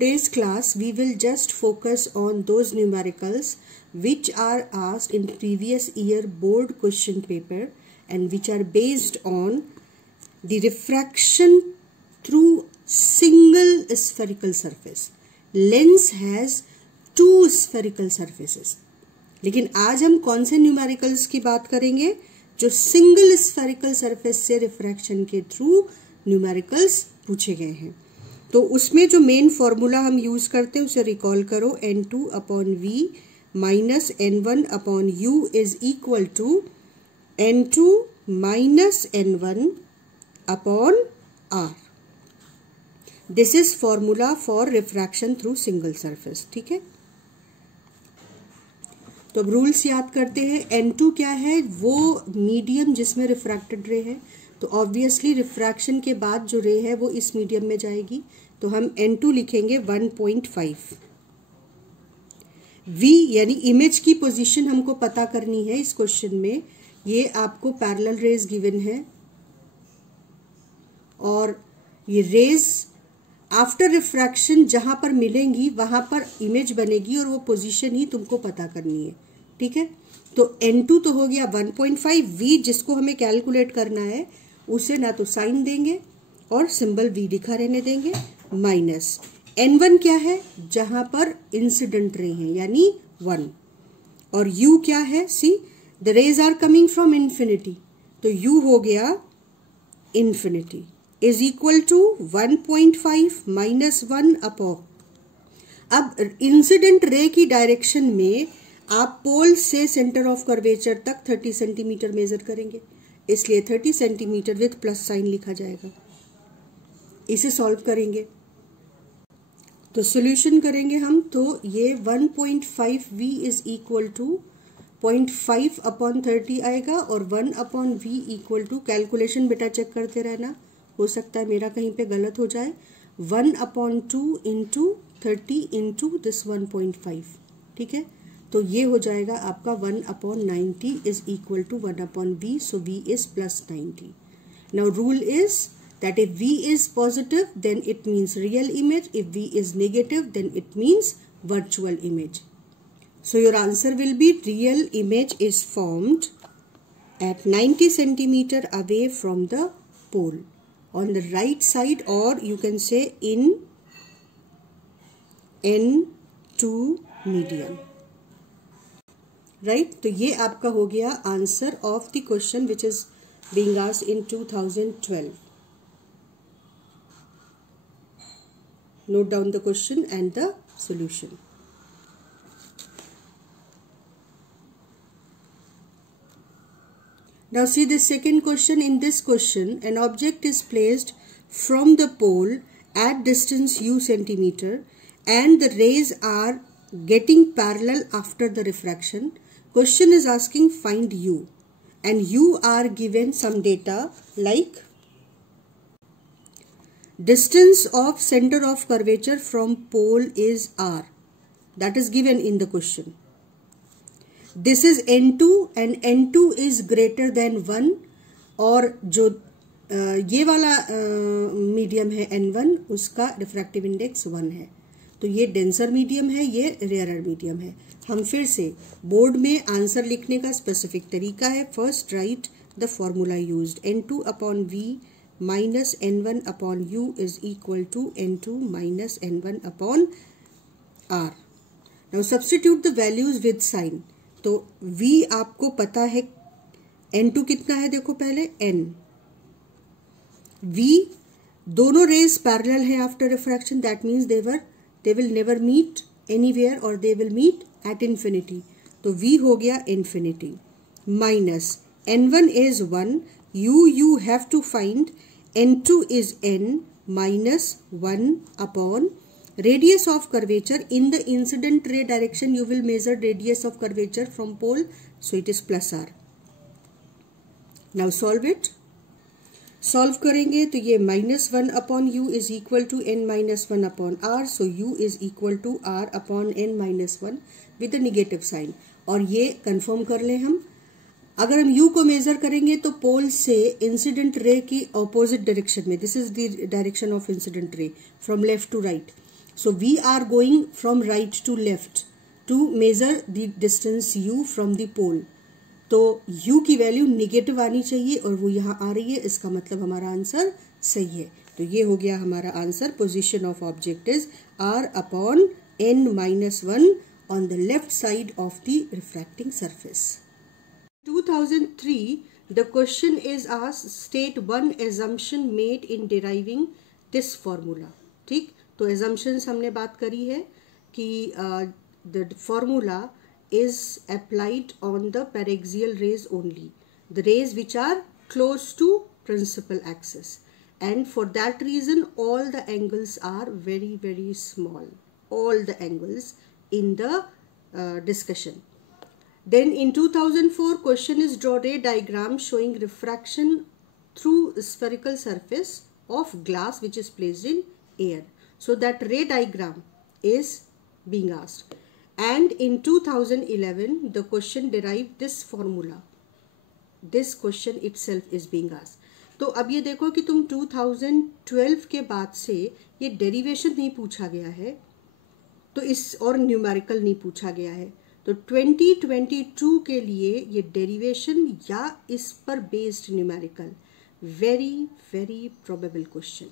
today's class, we will just focus on those numericals which are asked in previous year board question paper and which are based on the refraction through single spherical surface. Lens has two spherical surfaces. लेकिन आज हम कौन से numericals की बात करेंगे? जो single spherical surface से रिफ्रैक्शन के थ्रू न्यूमेरिकल्स पूछे गए हैं. तो उसमें जो मेन फॉर्मूला हम यूज करते हैं उसे रिकॉल करो. n2 upon v minus n1 upon u is equal to n2 minus n1 upon r. This is formula for refraction through single surface. ठीक है, तो अब रूल्स याद करते हैं. n2 क्या है? वो मीडियम जिसमें रिफ्रैक्टेड रे है. तो ऑब्वियसली रिफ्रैक्शन के बाद जो रे है वो इस मीडियम में जाएगी, तो हम n2 लिखेंगे 1.5. v यानी इमेज की पोजीशन हमको पता करनी है इस क्वेश्चन में. ये आपको पैरेलल रेज गिवन है और ये रेज आफ्टर रिफ्रैक्शन जहां पर मिलेंगी वहां पर इमेज बनेगी और वो पोजीशन ही तुमको पता करनी है. ठीक है, तो n2 तो हो गया 1.5. v जिसको हमें कैलकुलेट करना है उसे ना तो साइन देंगे और सिंबल v लिखा रहने देंगे, माइनस n1 क्या है? जहां पर इंसिडेंट रे है यानी 1. और u क्या है? See the rays are coming from infinity, तो u हो गया infinity is equal to 1.5 minus 1 upon. अब इंसिडेंट रे की डायरेक्शन में आप पोल से सेंटर ऑफ कर्वेचर तक 30 सेंटीमीटर मेजर करेंगे, इसलिए 30 सेंटीमीटर विथ प्लस साइन लिखा जाएगा. इसे सॉल्व करेंगे तो सॉल्यूशन करेंगे हम, तो ये 1.5 v is equal to 0.5 upon 30 आएगा और 1 upon v equal to, calculation बेटा चेक करते रहना, हो सकता है मेरा कहीं पे गलत हो जाए, 1 अपॉन 2 इंटू 30 इंटू दिस 1.5. ठीक है, तो ये हो जाएगा आपका 1 upon 90 is equal to 1 upon v, so v is plus 90. Now rule is that if v is positive then it means real image, if v is negative then it means virtual image. So your answer will be real image is formed at 90 centimetre away from the pole on the right side, or you can say in n2 medium. right, तो ये आपका हो गया answer of the question which is being asked in 2012. note down the question and the solution. Now see the second question. In this question, an object is placed from the pole at distance u centimeter and the rays are getting parallel after the refraction. Question is asking find u and you are given some data like distance of center of curvature from pole is r. That is given in the question. This is n2 and n2 is greater than 1 और जो ये वाला medium है n1 उसका refractive index 1 है. तो ये denser medium है, ये रेयरर मीडियम है. हम फिर से बोर्ड में आंसर लिखने का स्पेसिफिक तरीका है. First write the formula used. n2 upon v minus n1 upon u is equal to n2 minus n1 upon r. Now substitute the values with sign. तो v आपको पता है, n2 कितना है देखो पहले, n. v दोनों रेज पैरेलल है after refraction, that means they will never meet anywhere और they will meet at infinity. तो v हो गया infinity minus n1 is 1, you have to find n2 is n minus 1 upon radius of curvature. In the incident ray direction you will measure radius of curvature from pole, so it is plus r. now solve it. Solve करेंगे तो ये -1 upon u is equal to n minus 1 upon r, so u is equal to r upon n minus 1 with the negative sign. और ये confirm कर लें हम, अगर हम u को मेजर करेंगे तो पोल से इंसिडेंट रे की ऑपोजिट डायरेक्शन में, this is the direction of incident ray from left to right, So we are going from right to left to measure the distance u from the pole. तो u की value negative आनी चाहिए और वो यहाँ आ रही है, इसका मतलब हमारा आंसर सही है. तो ये हो गया हमारा answer. Position of object is r upon n-1 on the left side of the refracting surface. 2003, the question is asked, state one assumption made in deriving this formula. ठीक, तो assumptions हमने बात करी है कि the formula is applied on the paraxial rays only, the rays which are close to principal axis, and for that reason all the angles are very, very small, all the angles in the discussion. Then in 2004, question is draw ray diagram showing refraction through spherical surface of glass which is placed in air. So that ray diagram is being asked. And in 2011, the question derived this formula. This question itself is being asked. तो अब ये देखो कि तुम 2012 के बाद से ये डेरिवेशन नहीं पूछा गया है, तो इस और न्यूमेरिकल नहीं पूछा गया है. तो 2022 के लिए ये डेरिवेशन या इस पर based numerical, very very probable question.